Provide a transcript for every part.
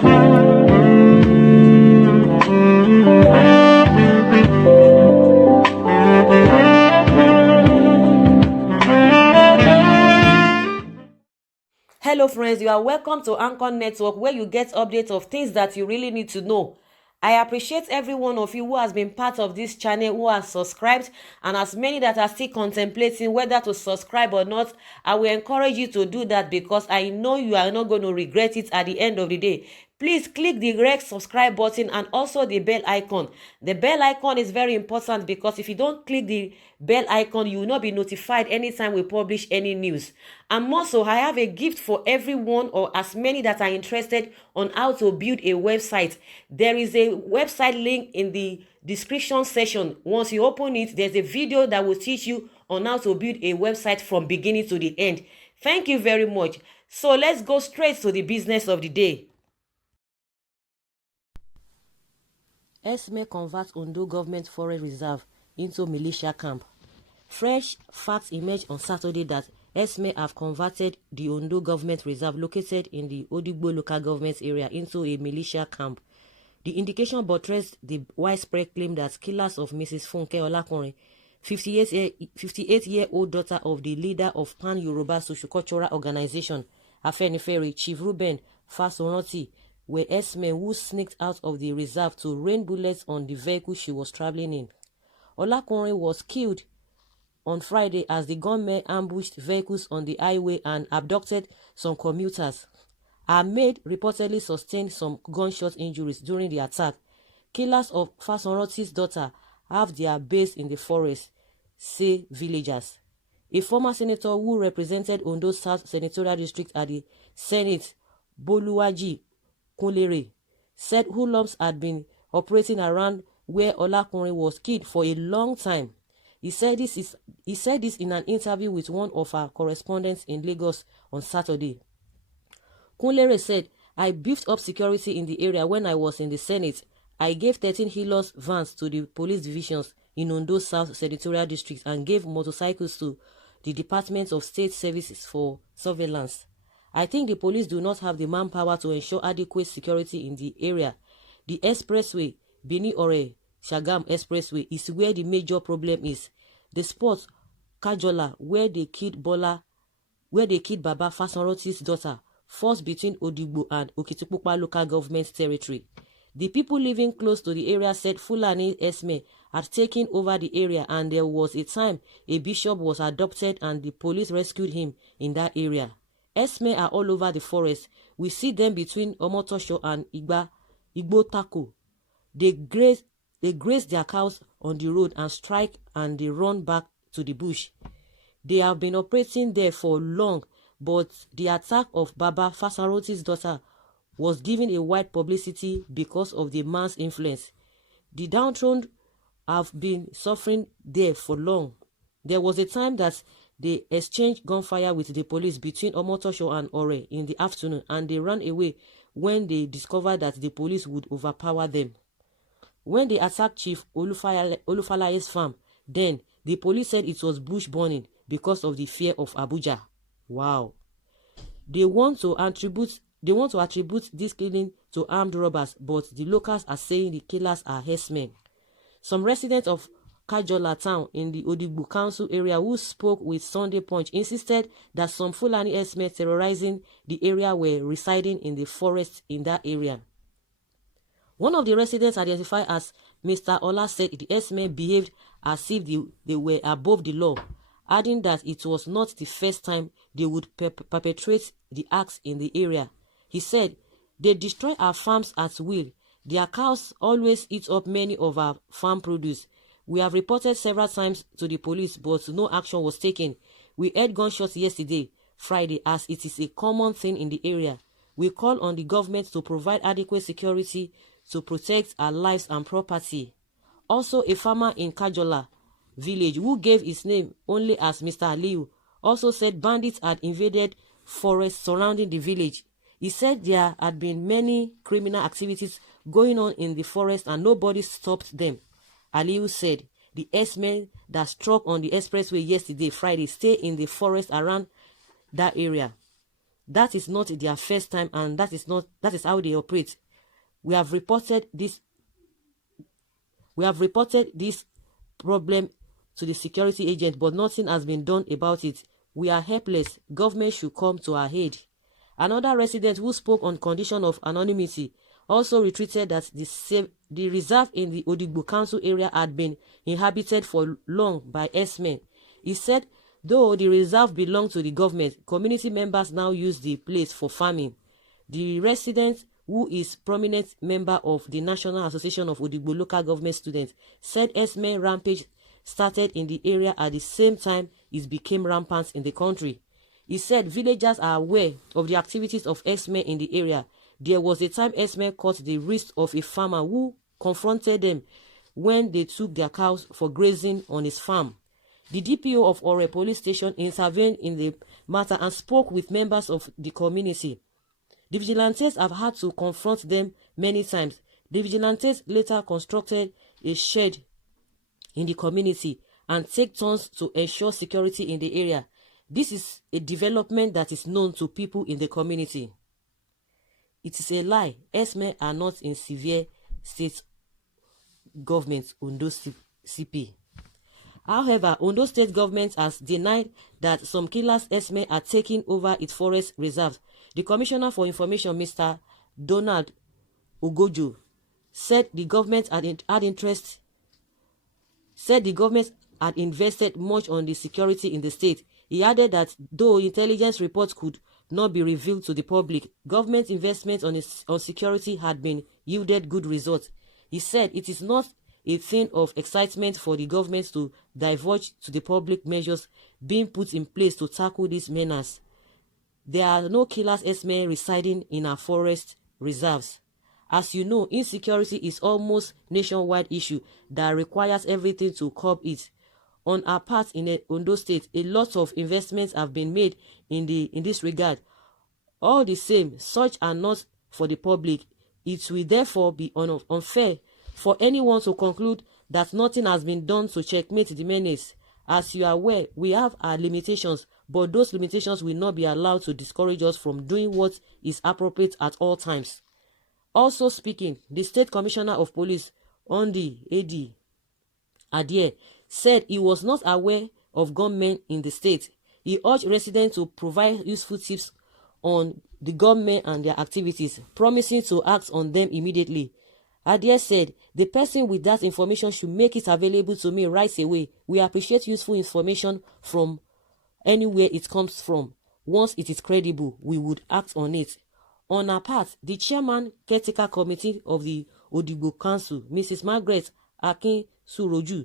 Hello friends, you are welcome to Anchor Network, where you get updates of things that you really need to know. I appreciate every one of you who has been part of this channel, who has subscribed, and as many that are still contemplating whether to subscribe or not. I will encourage you to do that because I know you are not going to regret it at the end of the day. Please click the red subscribe button and also the bell icon. The bell icon is very important because if you don't click the bell icon, you will not be notified anytime we publish any news. And also, I have a gift for everyone or as many that are interested on how to build a website. There is a website link in the description section. Once you open it, there's a video that will teach you on how to build a website from beginning to the end. Thank you very much. So let's go straight to the business of the day. Esme converts Ondo Government Forest Reserve into militia camp. Fresh facts emerged on Saturday that Esme have converted the Ondo Government Reserve located in the Odigbo local government area into a militia camp. The indication buttressed the widespread claim that killers of Mrs. Funke Olakunrin, 58-year-old daughter of the leader of Pan-Yoruba Sociocultural Organization, Afenifere, Chief Ruben Fasoranti, were Esme who sneaked out of the reserve to rain bullets on the vehicle she was traveling in. Olakunrin was killed on Friday as the gunmen ambushed vehicles on the highway and abducted some commuters. Her maid reportedly sustained some gunshot injuries during the attack. Killers of Fasoranti's daughter have their base in the forest, say villagers. A former senator who represented Ondo South Senatorial District at the Senate, Boluwaji Kunlere, said hoodlums had been operating around where Olakunrin was killed for a long time. He said this in an interview with one of our correspondents in Lagos on Saturday. Kunlere said, "I beefed up security in the area when I was in the Senate. I gave 13 Hilux vans to the police divisions in Ondo South Senatorial District and gave motorcycles to the Department of State Services for surveillance. I think the police do not have the manpower to ensure adequate security in the area. The expressway, Benin-Ore Shagam Expressway, is where the major problem is. The spot, Kajola, where they killed Baba Fasoranti's daughter, falls between Odigbo and Okitipupa local government territory. The people living close to the area said Fulani Esme had taken over the area and there was a time a bishop was adopted and the police rescued him in that area. Esme are all over the forest. We see them between Omotosho and Igbo Tako. They graze their cows on the road and strike and they run back to the bush. They have been operating there for long, but the attack of Baba Fasoranti's daughter was given a wide publicity because of the man's influence. The downtrodden have been suffering there for long. There was a time that they exchanged gunfire with the police between Omotosho and Ore in the afternoon, and they ran away when they discovered that the police would overpower them. When they attacked Chief Olufalaye's farm, then the police said it was bush burning because of the fear of Abuja. Wow. They want to attribute this killing to armed robbers, but the locals are saying the killers are herdsmen. Some residents of Kajola town in the Odigbo Council area who spoke with Sunday Punch insisted that some Fulani herdsmen terrorizing the area were residing in the forest in that area. One of the residents identified as Mr. Ola said the herdsmen behaved as if they were above the law, adding that it was not the first time they would perpetrate the acts in the area. He said, "They destroy our farms at will. Their cows always eat up many of our farm produce. We have reported several times to the police, but no action was taken. We heard gunshots yesterday, Friday, as it is a common thing in the area. We call on the government to provide adequate security to protect our lives and property." Also, a farmer in Kajola village who gave his name only as Mr. Aliu also said bandits had invaded forests surrounding the village. He said there had been many criminal activities going on in the forest and nobody stopped them. Aliu said the herdsmen that struck on the expressway yesterday, Friday, stay in the forest around that area. That is not their first time, and that is how they operate. We have reported this problem to the security agent, but nothing has been done about it. We are helpless. Government should come to our aid. Another resident who spoke on condition of anonymity also retreated that the reserve in the Odigbo Council area had been inhabited for long by S-men. He said, though the reserve belonged to the government, community members now use the place for farming. The resident, who is prominent member of the National Association of Odigbo Local Government Students, said S-men rampage started in the area at the same time it became rampant in the country. He said villagers are aware of the activities of S-men in the area. There was a time S-men caught the wrist of a farmer who confronted them when they took their cows for grazing on his farm. The DPO of Ore police station intervened in the matter and spoke with members of the community. The vigilantes have had to confront them many times. The vigilantes later constructed a shed in the community and take turns to ensure security in the area. This is a development that is known to people in the community. It is a lie. S-men are not in severe state government, Ondo CP. However, Ondo state government has denied that some killers S-men are taking over its forest reserves. The Commissioner for Information, Mr. Donald Ogojo, said the government had invested much on the security in the state. He added that though intelligence reports could not be revealed to the public, government investment on security had been yielded good results. He said it is not a thing of excitement for the government to divulge to the public measures being put in place to tackle these menace. There are no killers S-men residing in our forest reserves. As you know, insecurity is almost nationwide issue that requires everything to curb it. On our part in Ondo State, a lot of investments have been made in this regard. All the same, such are not for the public. It will therefore be unfair for anyone to conclude that nothing has been done to checkmate the menace. As you are aware, we have our limitations, but those limitations will not be allowed to discourage us from doing what is appropriate at all times. Also speaking, the State Commissioner of Police, Ondi A.D. Adie, said he was not aware of gunmen in the state. He urged residents to provide useful tips on the gunmen and their activities, promising to act on them immediately. Adie said, the person with that information should make it available to me right away. We appreciate useful information from anywhere it comes from. Once it is credible, we would act on it. On her part, the chairman caretaker committee of the Odigbo Council, Mrs. Margaret Akin Suroju,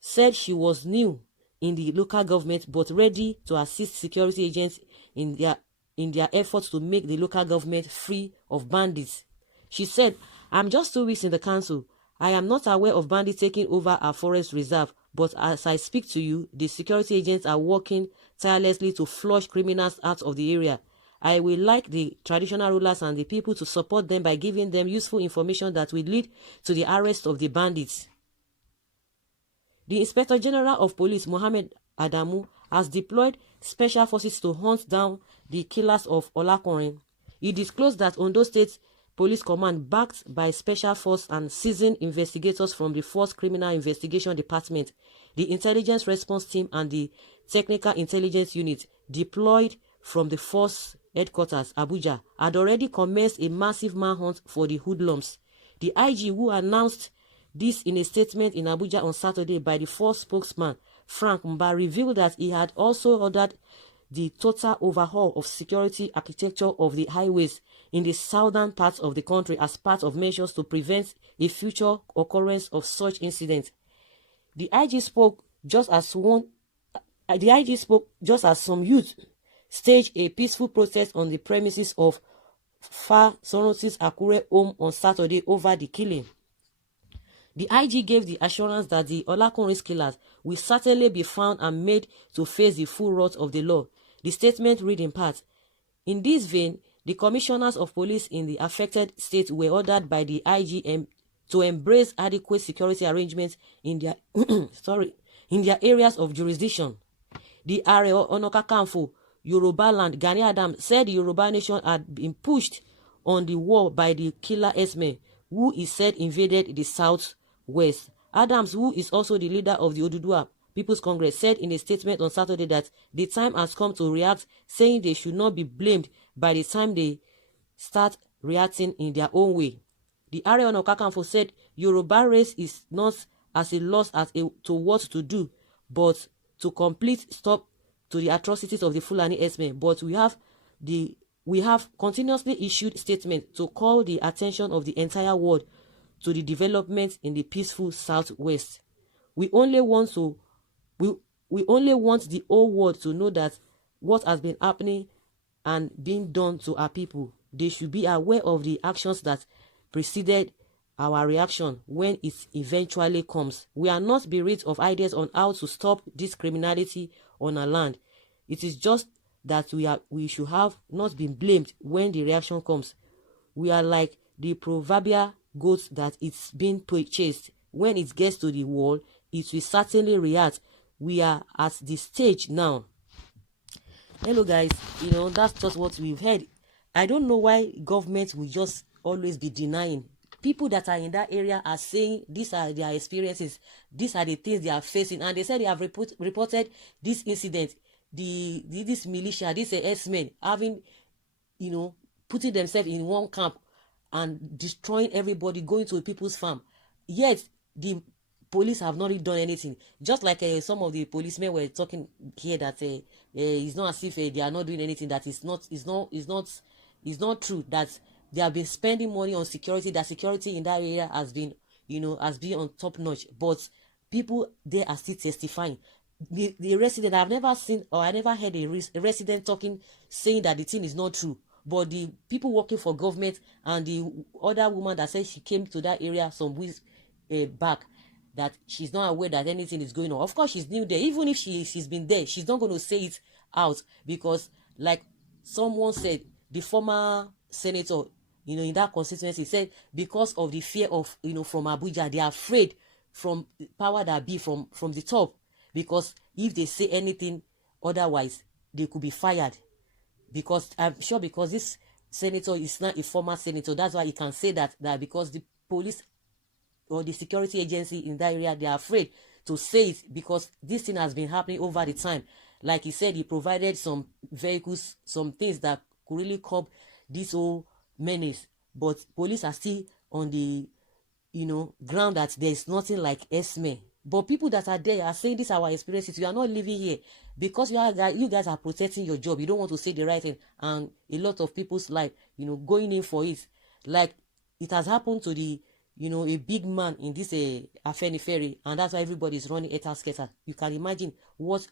said she was new in the local government but ready to assist security agents in their efforts to make the local government free of bandits. She said, I'm just 2 weeks in the council. I am not aware of bandits taking over our forest reserve, but as I speak to you, the security agents are working tirelessly to flush criminals out of the area. I will like the traditional rulers and the people to support them by giving them useful information that will lead to the arrest of the bandits. The Inspector General of Police, Mohammed Adamu, has deployed special forces to hunt down the killers of Olakunrin. He disclosed that Ondo State Police Command, backed by special force and seasoned investigators from the 4th Criminal Investigation Department, the Intelligence Response Team and the Technical Intelligence Unit, deployed from the Force Headquarters, Abuja, had already commenced a massive manhunt for the hoodlums. The IG, who announced this in a statement in Abuja on Saturday by the Force spokesman, Frank Mba, revealed that he had also ordered the total overhaul of security architecture of the highways in the southern parts of the country as part of measures to prevent a future occurrence of such incidents. The IG spoke just as some youth staged a peaceful protest on the premises of Far Sonotis Akure home on Saturday over the killing. The IG gave the assurance that the Olakunrin killers will certainly be found and made to face the full wrath of the law. The statement read in part, in this vein, the commissioners of police in the affected states were ordered by the IGM to embrace adequate security arrangements in their areas of jurisdiction. The Ààrẹ Ọ̀nà Kakanfò Yoruba land. Gani Adams said the Yoruba nation had been pushed on the wall by the killer S-men, who is said invaded the southwest. Adams, who is also the leader of the Oduduwa People's Congress, said in a statement on Saturday that the time has come to react, saying they should not be blamed by the time they start reacting in their own way. The Ààrẹ Ọ̀nà Kakanfò said Yoruba race is not as a loss to what to do, but to complete stop to the atrocities of the Fulani S-men. But we have continuously issued statements to call the attention of the entire world to the developments in the peaceful southwest. We only want the whole world to know that what has been happening and being done to our people. They should be aware of the actions that preceded our reaction when it eventually comes. We are not bereft of ideas on how to stop this criminality on our land. It is just that we should have not been blamed when the reaction comes. We are like the proverbial goat that it's been chased. When it gets to the wall, it will certainly react. We are at the stage now. Hello guys, that's just what we've heard. I don't know why government will just always be denying. People that are in that area are saying these are their experiences, these are the things they are facing, and they said they have reported this incident. This militia, these S-men having, putting themselves in one camp and destroying everybody, going to people's farm. Yet the police have not really done anything. Just like some of the policemen were talking here that it's not as if they are not doing anything. That is not true. That they have been spending money on security. That security in that area has been on top notch. But people there are still testifying. The resident, I've never seen or I never heard a resident saying that the thing is not true. But the people working for government and the other woman that said she came to that area some weeks back, that she's not aware that anything is going on. Of course, she's new there. Even if she's been there, she's not going to say it out because, like someone said, the former senator, in that constituency said because of the fear of, from Abuja, they are afraid from power that be from the top, because if they say anything otherwise, they could be fired. Because I'm sure because this senator is not a former senator, that's why he can say that because the police or the security agency in that area, they are afraid to say it because this thing has been happening over the time. Like he said, he provided some vehicles, some things that could really curb this whole menace. But police are still on the, ground that there is nothing like S-men. But people that are there are saying, these are our experiences. We are not living here because you guys are protecting your job. You don't want to say the right thing, and a lot of people's life, going in for it. Like it has happened to the, a big man in this Afenifere, and that's why everybody is running eta-sketa. You can imagine what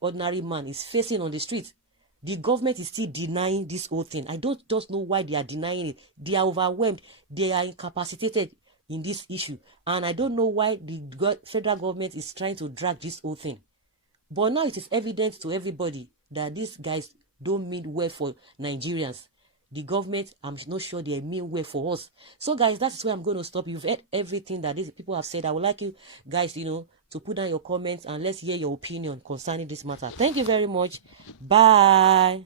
ordinary man is facing on the street. The government is still denying this whole thing. I don't just know why they are denying it. They are overwhelmed. They are incapacitated in this issue, and I don't know why the federal government is trying to drag this whole thing. But now it is evident to everybody that these guys don't mean well for Nigerians. The government, I'm not sure they mean well for us. So guys, that's where I'm going to stop. You've heard everything that these people have said. I would like you guys, to put down your comments and let's hear your opinion concerning this matter. Thank you very much. Bye.